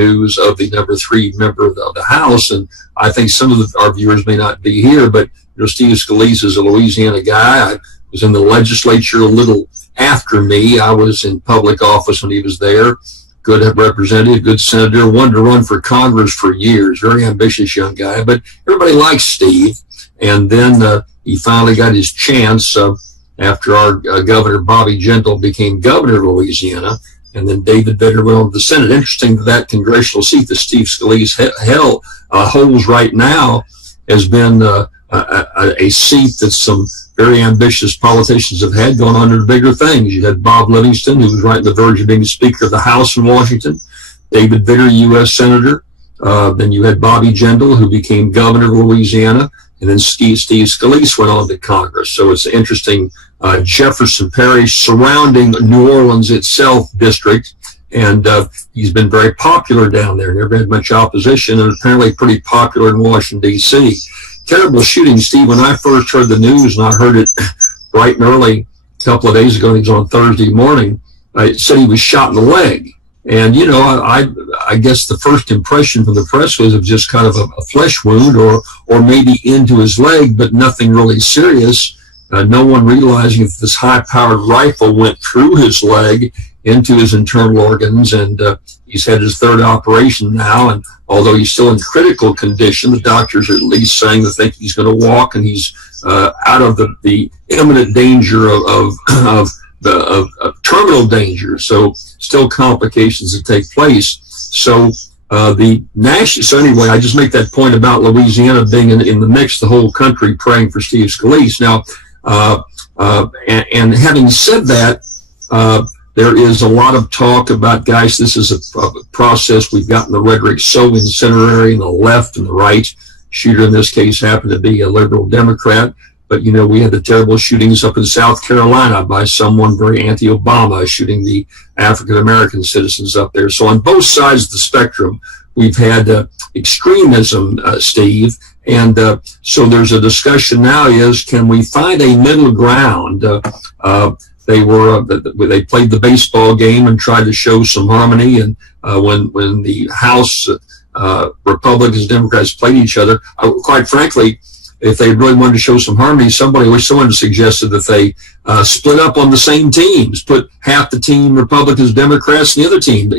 news of the number 3 member of the House. And I think some of our viewers may not be here, but Steve Scalise is a Louisiana guy. I was in the legislature a little after me. I was in public office when he was there. Good representative, good senator, wanted to run for Congress for years. Very ambitious young guy, but everybody likes Steve. And then he finally got his chance after our governor, Bobby Jindal, became governor of Louisiana. And then David Vitter went on to the Senate. Interesting that congressional seat that Steve Scalise holds right now has been a seat that some very ambitious politicians have had going on to bigger things. You had Bob Livingston, who was right on the verge of being Speaker of the House in Washington, David Vitter, U.S. Senator. Then you had Bobby Jindal, who became governor of Louisiana, and then Steve Scalise went on to Congress. So it's an interesting Jefferson Parish surrounding New Orleans itself district, and he's been very popular down there, never had much opposition, and apparently pretty popular in Washington, D.C. Terrible shooting, Steve. When I first heard the news, and I heard it bright and early a couple of days ago, it was on Thursday morning, it said he was shot in the leg. And, I guess the first impression from the press was of just kind of a flesh wound or maybe into his leg, but nothing really serious. No one realizing if this high-powered rifle went through his leg into his internal organs, and he's had his 3rd operation now, and although he's still in critical condition, the doctors are at least saying they think he's going to walk, and he's out of the imminent danger of terminal danger. So still complications that take place. So so anyway, I just make that point about Louisiana being in the mix, the whole country praying for Steve Scalise. Now, and having said that, there is a lot of talk about, guys, this is a process. We've gotten the rhetoric so incendiary in the left and the right. Shooter in this case happened to be a liberal Democrat. But, we had the terrible shootings up in South Carolina by someone very anti-Obama shooting the African-American citizens up there. So on both sides of the spectrum, we've had extremism, Steve. And so there's a discussion now is, can we find a middle ground? They played the baseball game and tried to show some harmony. And when the House Republicans, Democrats played each other, quite frankly, if they really wanted to show some harmony, someone suggested that they split up on the same teams, put half the team Republicans, Democrats, and the other team.